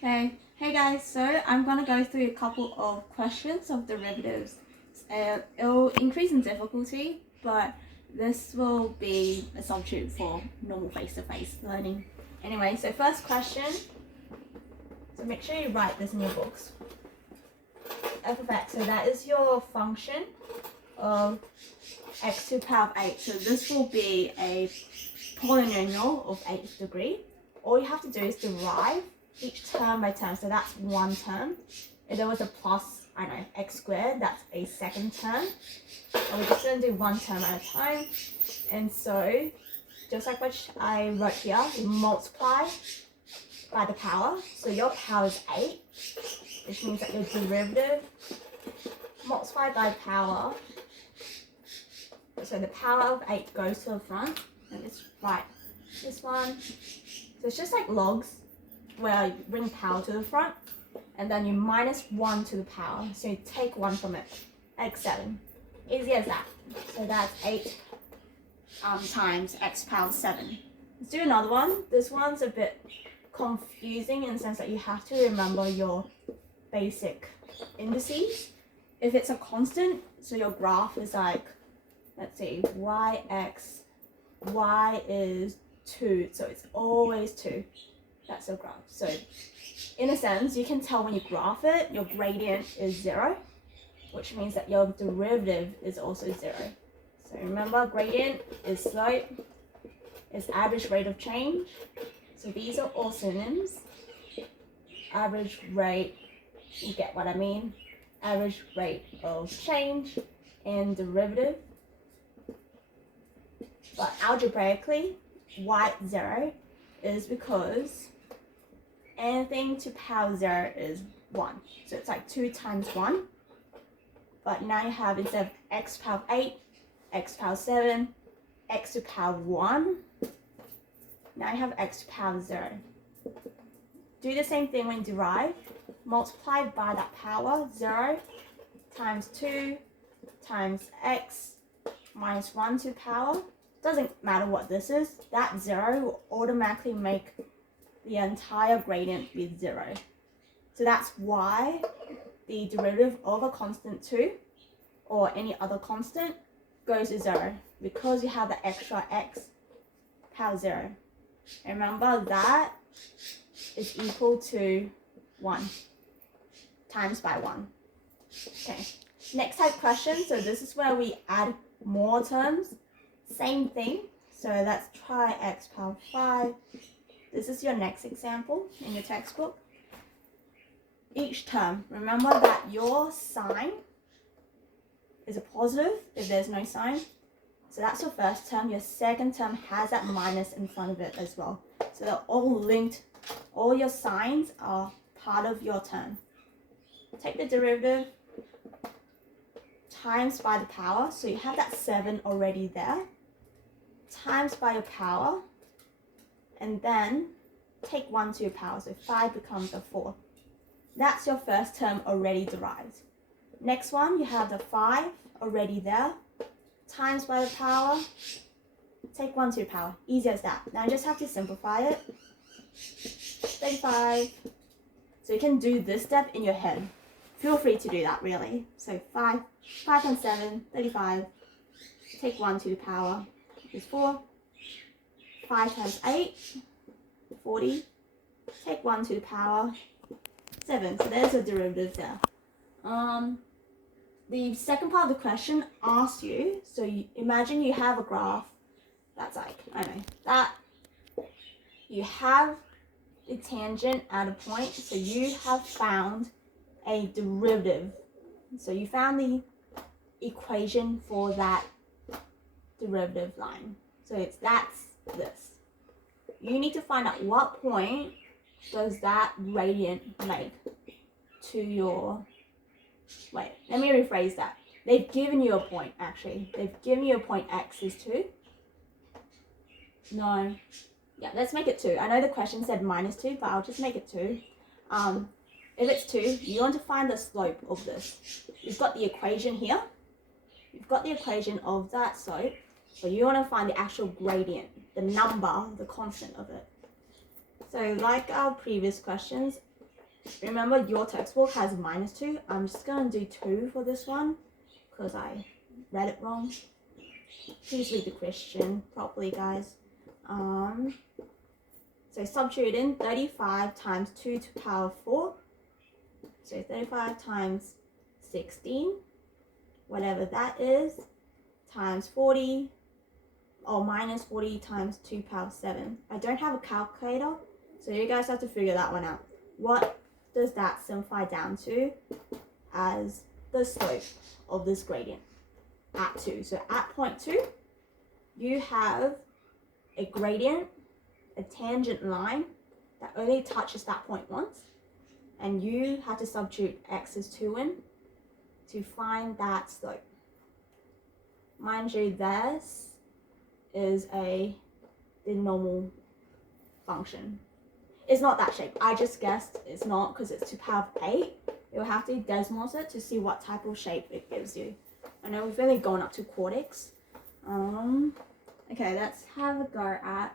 Okay, hey guys, so I'm gonna go through a couple of questions of derivatives. It'll increase in difficulty, but this will be a substitute for normal face-to-face learning. Anyway, so first question, so make sure you write this in your books. F of x, so that is your function of x to the power of 8. So this will be a polynomial of 8th degree. All you have to do is derive each term by term. So that's one term. If there was a plus, I don't know, x squared, that's a second term. And we're just going to do one term at a time. And so, just like what I wrote here, we multiply by the power. So your power is 8, which means that your derivative multiplied by power. So the power of 8 goes to the front. And let's write this one. So it's just like logs, where you bring power to the front, and then you minus 1 to the power. So you take 1 from it, x7. Easy as that. So that's 8 times x power 7. Let's do another one. This one's a bit confusing in the sense that you have to remember your basic indices. If it's a constant, so your graph is like, let's see, yx, y is 2, so it's always 2. That's your graph. So in a sense, you can tell when you graph it, your gradient is 0, which means that your derivative is also 0. So remember, gradient is slope, is average rate of change. So these are all synonyms. Average rate, you get what I mean. Average rate of change and derivative. But algebraically, why 0 is because anything to power 0 is 1. So it's like 2 times 1. But now you have, instead of x power 8, x power 7, x to power 1, now you have x to power 0. Do the same thing when you derive. Multiply by that power, 0 times 2 times x minus 1 to the power. Doesn't matter what this is, that 0 will automatically make the entire gradient be 0. So that's why the derivative of a constant 2 or any other constant goes to 0, because you have the extra x power 0. And remember, that is equal to 1 times by 1. Okay, next type question. So this is where we add more terms. Same thing. So let's try x power 5. This is your next example in your textbook. Each term, remember that your sign is a positive if there's no sign. So that's your first term. Your second term has that minus in front of it as well. So they're all linked. All your signs are part of your term. Take the derivative times by the power. So you have that 7 already there. Times by your power. And then take 1 to your power. So 5 becomes a 4. That's your first term already derived. Next one, you have the 5 already there. Times by the power. Take 1 to the power. Easy as that. Now you just have to simplify it. 35. So you can do this step in your head. Feel free to do that, really. So 5 times 7, 35. Take 1 to the power, which is 4. 5 times 8, 40. Take 1 to the power, 7. So there's a derivative there. The second part of the question asks you, so you imagine you have a graph that's like, I don't know, that you have a tangent at a point, so you have found a derivative. So you found the equation for that derivative line. So that's this. You need to find out what point does that gradient make to your, wait, let me rephrase that. They've given you a point, actually. They've given you a point x is 2. No. Yeah, let's make it 2. I know the question said minus 2, but I'll just make it 2. If it's 2, you want to find the slope of this. You've got the equation here. You've got the equation of that slope, but you want to find the actual gradient, the number, the constant of it. So like our previous questions, remember your textbook has -2. I'm just going to do 2 for this one because I read it wrong. Please read the question properly, guys. So substitute in 35 times 2 to the power 4. So 35 times 16, whatever that is, times 40, or minus 40 times 2 to the power 7. I don't have a calculator, so you guys have to figure that one out. What does that simplify down to as the slope of this gradient at 2? So at point 2, you have a gradient, a tangent line that only touches that point once, and you have to substitute x is 2 in to find that slope. Mind you, this is the normal function. It's not that shape. I just guessed it's not because it's to the power of 8. You'll have to decimalize it to see what type of shape it gives you. I know we've really gone up to quartics. Okay, let's have a go at,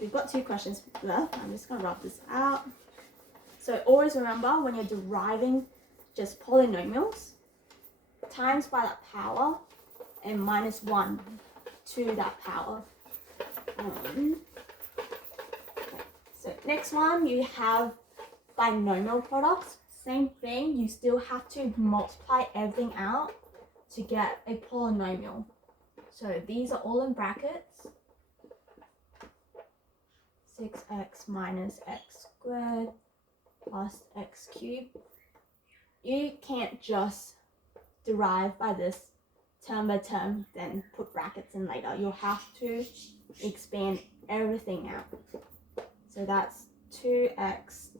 we've got 2 questions left. I'm just going to rub this out. So always remember, when you're deriving just polynomials, times by that power and -1 to that power. Okay. So next one, you have binomial products. Same thing, you still have to multiply everything out to get a polynomial. So these are all in brackets. 6x minus x squared plus x cubed. You can't just derive by this term by term, then put brackets in later. You'll have to expand everything out. So that's 2x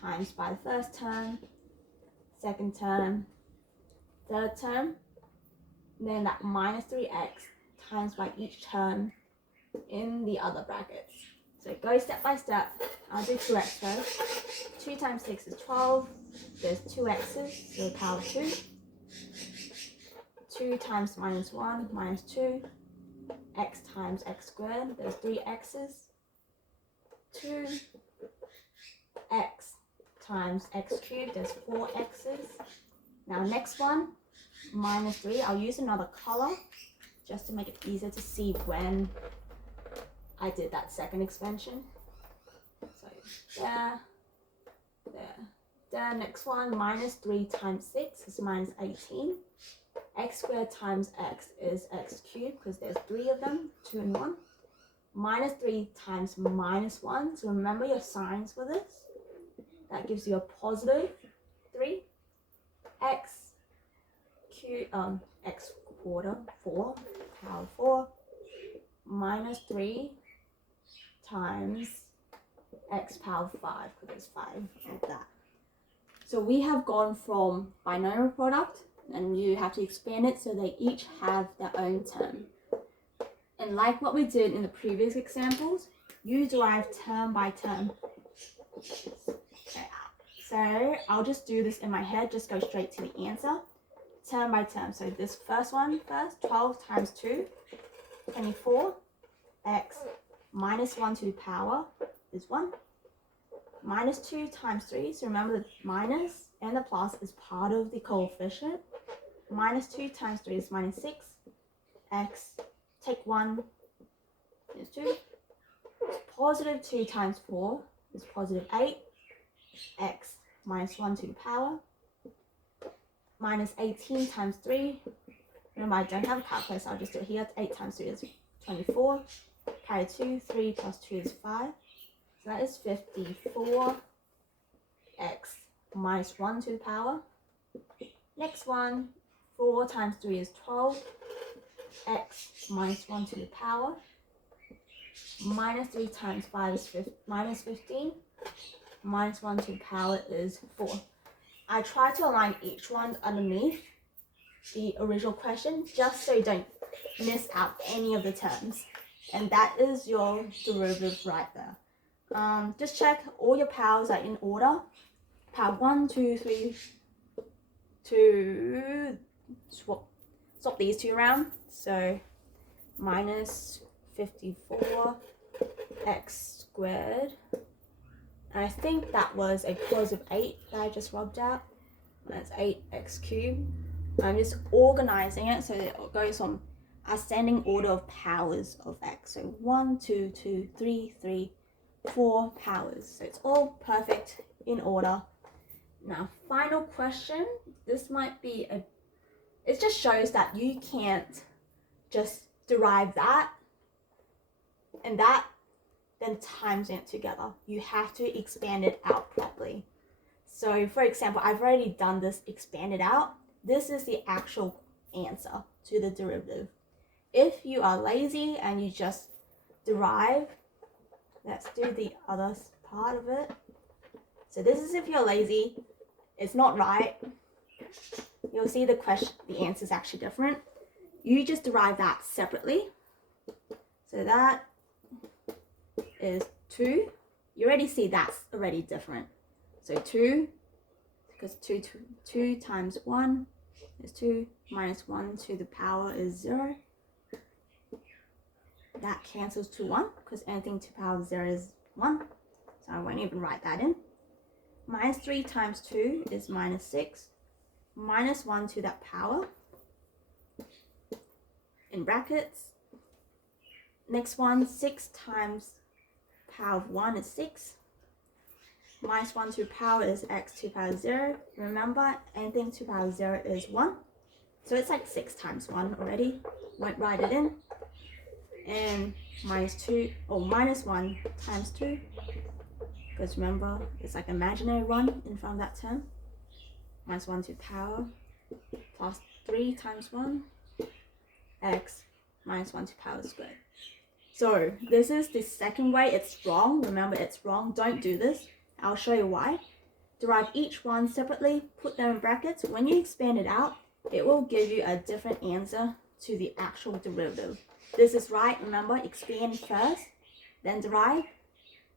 times by the first term, second term, third term, and then that minus 3x times by each term in the other brackets. So go step by step. I'll do 2x first. 2 times 6 is 12. There's 2 x's, so power 2. 2 times -1, -2. X times x squared, there's 3 x's. 2 x times x cubed, there's 4 x's. Now next one, -3. I'll use another color just to make it easier to see when I did that second expansion. So there, there, there. Next one, -3 times 6 is -18. X squared times x is x cubed because there's 3 of them, 2 and 1. -3 times -1. So remember your signs for this. That gives you a +3. X cubed, x quarter, 4, power 4. -3 times x power 5, because there's 5 of that. So we have gone from binomial product, and you have to expand it so they each have their own term. And like what we did in the previous examples, you derive term by term. Okay. So I'll just do this in my head, just go straight to the answer. Term by term. So this first one first, 12 times 2, 24. X -1 to the power is 1. -2 times 3, so remember the minus and the plus is part of the coefficient. -2 times 3 is -6. X, take 1 is 2. +2 times 4 is +8. X -1 to the power. -18 times 3. Remember, I don't have a calculator, so I'll just do it here. 8 times 3 is 24. Carry 2, 3 plus 2 is 5. So that is 54. X -1 to the power. Next one, 4 times 3 is 12. X -1 to the power. -3 times 5 is -15. -1 to the power is 4. I try to align each one underneath the original question just so you don't miss out any of the terms. And that is your derivative right there. Just check all your powers are in order. Power 1, 2, 3, 2, swap these two around. So -54 x squared And I think that was a positive 8 that I just rubbed out. That's 8x cubed. I'm just organizing it so that it goes on ascending order of powers of x. So 1, 2, 2, 3, 3, 4 powers. So it's all perfect in order. Now, final question. This might be it just shows that you can't just derive that and that, then times it together. You have to expand it out properly. So for example, I've already done this expanded out. This is the actual answer to the derivative. If you are lazy and you just derive, let's do the other part of it. So this is if you're lazy, it's not right. You'll see the answer is actually different. You just derive that separately. So that is 2. You already see that's already different. So 2, because 2 times 1 is 2, minus 1 to the power is 0. That cancels to 1, because anything to the power of 0 is 1. So I won't even write that in. Minus 3 times 2 is minus 6. Minus 1 to that power, in brackets. Next one, 6 times power of 1 is 6. Minus 1 to the power is x to the power of 0. Remember, anything to the power of 0 is 1. So it's like 6 times 1 already. Won't write it in. And minus 1 times 2. Because remember, it's like imaginary 1 in front of that term. Minus 1 to the power plus 3 times 1 x minus 1 to the power squared. So this is the second way. It's wrong. Remember, it's wrong. Don't do this. I'll show you why. Derive each one separately, put them in brackets. When you expand it out, it will give you a different answer to the actual derivative. This is right. Remember, expand first, then derive.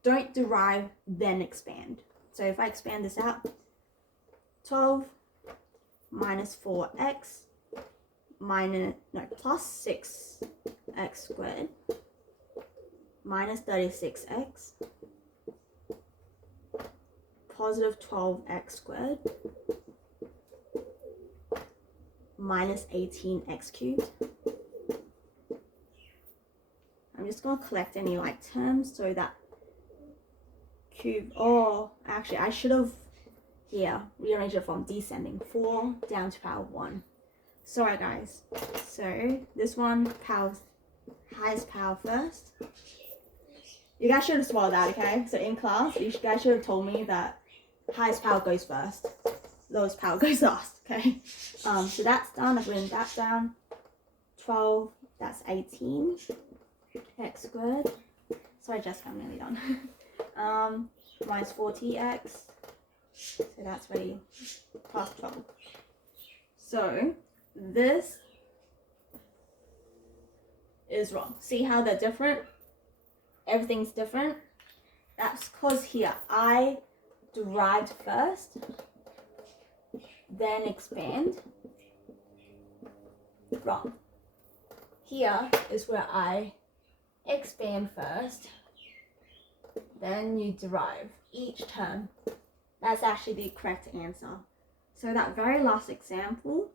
Don't derive, then expand. So if I expand this out, 12 minus 4x plus 6x squared minus 36x positive 12x squared minus 18x cubed. I'm just going to collect any like terms so that cube, actually I should have rearrange it from descending 4 down to power 1. Sorry guys. So this one, highest power first. You guys should have swallowed that, okay? So in class, you guys should have told me that highest power goes first, lowest power goes last, okay? So that's done. I've written that down. 12, that's 18 x squared. Sorry Jessica, I'm nearly done. Minus 40x. So that's ready, plus 12. So this is wrong. See how they're different? Everything's different. That's because here I derived first, then expand. Wrong. Here is where I expand first, then you derive each term. That's actually the correct answer. So that very last example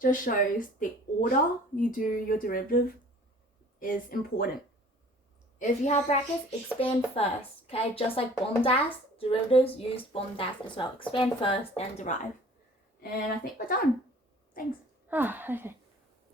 just shows the order you do your derivative is important. If you have brackets, expand first, okay? Just like BOMDAS, derivatives use BOMDAS as well. Expand first, then derive. And I think we're done. Thanks. Okay.